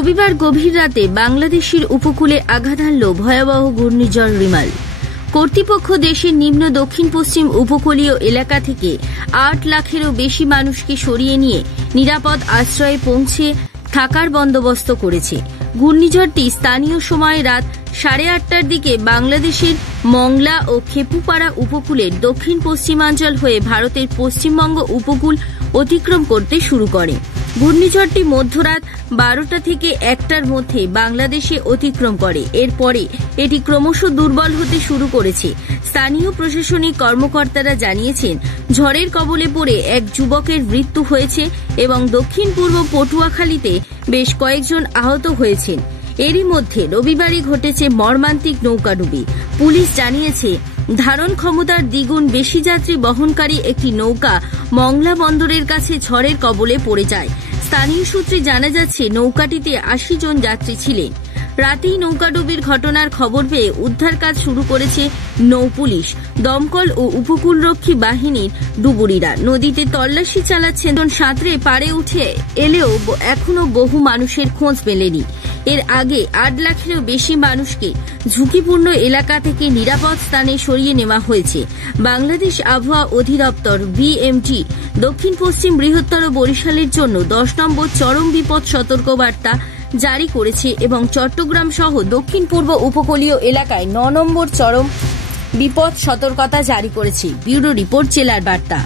রবিবার গভীর রাতে বাংলাদেশের উপকূলে আঘাত হানল ভয়াবহ ঘূর্ণিঝড় রিমাল। কর্তৃপক্ষ দেশের নিম্ন দক্ষিণ পশ্চিম উপকূলীয় এলাকা থেকে 8 লাখেরও বেশি মানুষকে সরিয়ে নিয়ে নিরাপদ আশ্রয়ে পৌঁছে থাকার বন্দোবস্ত করেছে। ঘূর্ণিঝড়টি স্থানীয় সময় রাত 8:30টার দিকে বাংলাদেশের মংলা ও খেপুপাড়া উপকূলের দক্ষিণ পশ্চিমাঞ্চল হয়ে ভারতের পশ্চিমবঙ্গ উপকূল অতিক্রম করতে শুরু করে। ঘূর্ণিঝড়টি মধ্যরাত 12টা থেকে 1টার মধ্যে বাংলাদেশে অতিক্রম করে। এরপরে এটি ক্রমশ দুর্বল হতে শুরু করেছে। স্থানীয় প্রশাসনিক কর্মকর্তারা জানিয়েছেন, ঝড়ের কবলে পড়ে এক যুবকের মৃত্যু হয়েছে এবং দক্ষিণ পূর্ব পটুয়াখালীতে বেশ কয়েকজন আহত হয়েছেন। এরই মধ্যে রবিবারই ঘটেছে মর্মান্তিক নৌকাডুবি। পুলিশ জানিয়েছে, ধারণ ক্ষমতার দ্বিগুণ বেশি যাত্রী বহনকারী একটি নৌকা মংলা বন্দরের কাছে ঝড়ের কবলে পড়ে যায়। স্থানীয় সূত্রে জানা যাচ্ছে, নৌকাটিতে 80 জন যাত্রী ছিলেন। রাতেই নৌকাডুবির ঘটনার খবর পেয়ে উদ্ধার কাজ শুরু করেছে নৌপুলিশ, দমকল ও উপকূলরক্ষী বাহিনীর ডুবুরিরা। নদীতে তল্লাশি চালাচ্ছেন। সাঁতরে পাড়ে উঠে এলেও এখনো বহু মানুষের খোঁজ মেলেনি। এর আগে 8 লাখেরও বেশি মানুষকে ঝুঁকিপূর্ণ এলাকা থেকে নিরাপদ স্থানে সরিয়ে নেওয়া হয়েছে। বাংলাদেশ আবহাওয়া অধিদপ্তর বিএমটি দক্ষিণ পশ্চিম বৃহত্তর বরিশালের জন্য 10 নম্বর চরম বিপদ সতর্কবার্তা জারি করেছে এবং চট্টগ্রাম সহ দক্ষিণ পূর্ব উপকূলীয় এলাকায় 9 নম্বর চরম বিপদ সতর্কতা জারি করেছে। ব্যুরো রিপোর্ট, জেলার বার্তা।